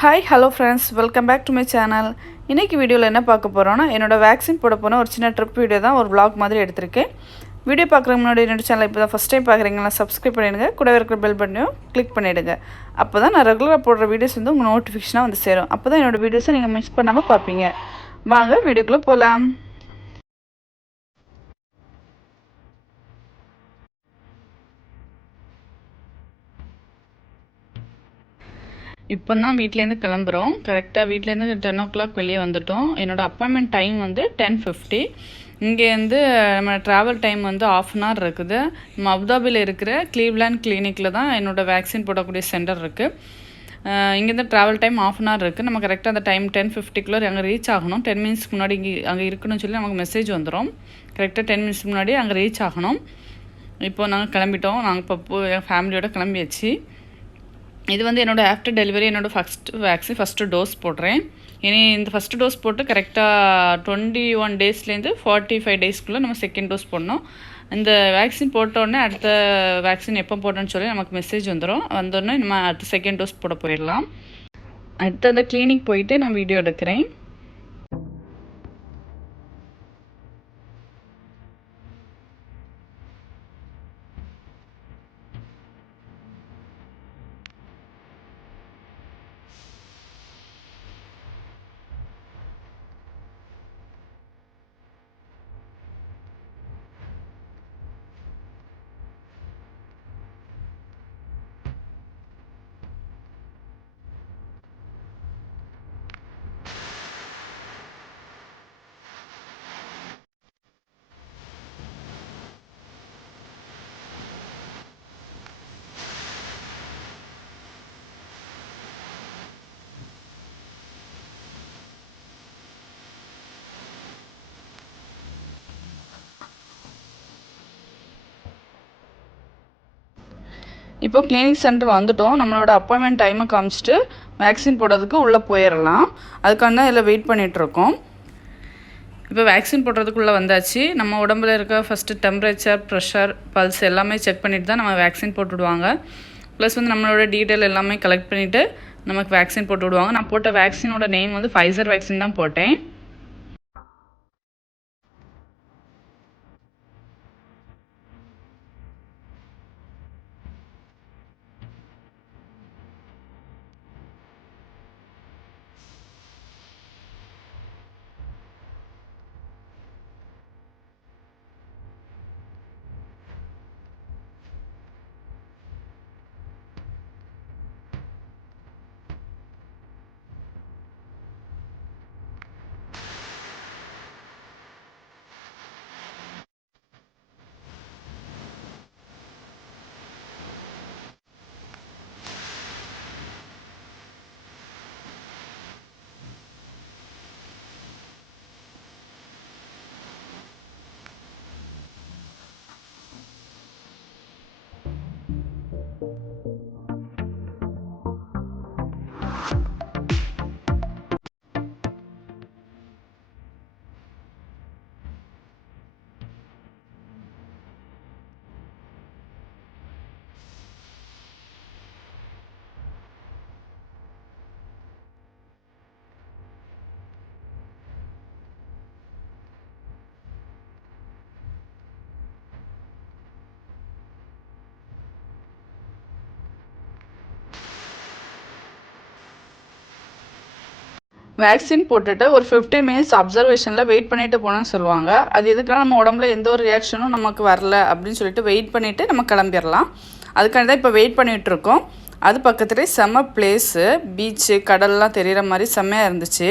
Hi hello friends, welcome back to my channel. இன்றைக்கி வீடியோவில் என்ன பார்க்க போகிறோன்னா, என்னோடய வேக்சின் போட போன ஒரு சின்ன ட்ரிப் வீடியோ தான், ஒரு vlog மாதிரி எடுத்திருக்கேன். வீடியோ பார்க்குறதுக்கு முன்னாடி என்னோட சேனல் இப்போ தான் ஃபஸ்ட் டைம் பார்க்குறீங்களா, சப்ஸ்கிரைப் பண்ணிவிடுங்க. கூட இருக்கிற பெல் பட்டனையும் கிளிக் பண்ணிவிடுங்க. அப்போ தான் நான் ரெகுலராக போடுற வீடியோஸ் வந்து உங்கள் நோட்டிஃபிகேஷனாக வந்து சேரும். அப்போ தான் என்னோடய வீடியோஸை நீங்கள் மிஸ் பண்ணாமல் பார்ப்பீங்க. வாங்க வீடியோக்குள்ளே போகலாம். இப்போ தான் வீட்லேருந்து கிளம்புறோம். கரெக்டாக வீட்லேருந்து 10 o'clock வெளியே வந்துட்டோம். என்னோடய அப்பாயின்மெண்ட் டைம் வந்து 10:50. இங்கேருந்து நம்ம ட்ராவல் டைம் வந்து 1/2 hour இருக்குது. நம்ம அபுதாபியில் இருக்கிற கிளீவ்லேண்ட் கிளினிக்கில் தான் என்னோடய வேக்சின் போடக்கூடிய சென்டர் இருக்குது. இங்கேருந்து ட்ராவல் டைம் 1/2 hour இருக்குது. நம்ம கரெக்டாக அந்த டைம் 10:50 அங்கே ரீச் ஆகணும். 10 minutes முன்னாடி அங்கே இருக்கணும்னு சொல்லி நமக்கு மெசேஜ் வந்துடும். கரெக்டாக 10 minutes முன்னாடி அங்கே ரீச் ஆகணும். இப்போது நாங்கள் கிளம்பிட்டோம். நாங்கள் இப்போ என் ஃபேமிலியோடு கிளம்பியாச்சு. இது வந்து என்னோடய ஆஃப்டர் டெலிவரி என்னோடய ஃபஸ்ட்டு டோஸ் போடுறேன். இனி இந்த ஃபஸ்ட்டு டோஸ் போட்டு கரெக்டாக 21 daysலேருந்து 45 daysக்குள்ளே நம்ம செகண்ட் டோஸ் போடணும். இந்த வேக்சின் போட்டோடனே அடுத்த வேக்சின் எப்போ போடணும்னு சொல்லி நமக்கு மெசேஜ் வந்துடும். வந்தோடனே நம்ம அடுத்த செகண்ட் டோஸ் போட போயிடலாம். அடுத்த அந்த கிளினிக் போயிட்டு நான் வீடியோ எடுக்கிறேன். இப்போ கிளினிக் சென்டர் வந்துட்டோம். நம்மளோட அப்பாயின்மெண்ட் டைமை காமிச்சிட்டு வேக்சின் போடுறதுக்கு உள்ளே போயிடலாம். அதுக்காக தான் இதில் வெயிட் பண்ணிகிட்ருக்கோம். இப்போ வேக்சின் போடுறதுக்குள்ளே வந்தாச்சு. நம்ம உடம்புல இருக்க ஃபஸ்ட்டு டெம்பரேச்சர், ப்ரெஷர், பல்ஸ் எல்லாமே செக் பண்ணிவிட்டு தான் நம்ம வேக்சின் போட்டுவிடுவாங்க. ப்ளஸ் வந்து நம்மளோட டீட்டெயில் எல்லாமே கலெக்ட் பண்ணிவிட்டு நமக்கு வேக்சின் போட்டு விடுவாங்க. நான் போட்ட வேக்சினோட நேம் வந்து ஃபைசர் வேக்சின் தான் போட்டேன். வேக்சின் போட்டுட்டு ஒரு 15 minutes அப்சர்வேஷனில் வெயிட் பண்ணிவிட்டு போனோன்னு சொல்லுவாங்க. அது எதுக்குன்னா நம்ம உடம்புல எந்த ஒரு ரியாக்ஷனும் நமக்கு வரல அப்படின்னு சொல்லிட்டு வெயிட் பண்ணிவிட்டு நம்ம கிளம்பிடலாம். அதுக்காக தான் இப்போ வெயிட் பண்ணிகிட்ருக்கோம். அது பக்கத்துலேயே செம்ம பிளேஸு, பீச்சு, கடல்லாம் தெரிகிற மாதிரி செம்மையாக இருந்துச்சு.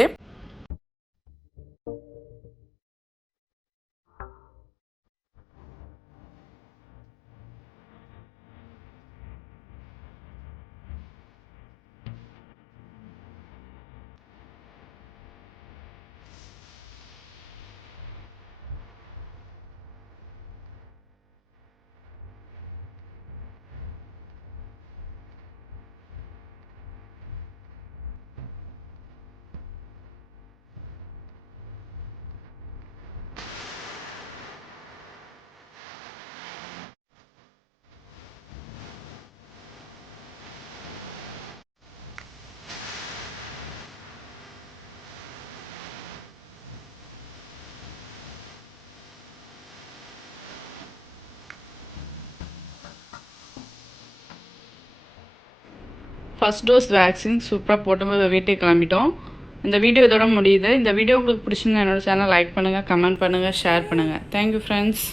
ஃபர்ஸ்ட் டோஸ் வேக்சின் சூப்பராக போட்டு வீட்டுக்கு கிளம்பிட்டோம். இந்த வீடியோ இதோட முடியுது. இந்த வீடியோ உங்களுக்கு பிடிச்சிருந்தா என்னோட சேனல் லைக் பண்ணுங்கள், கமெண்ட் பண்ணுங்கள், ஷேர் பண்ணுங்கள். Thank you friends.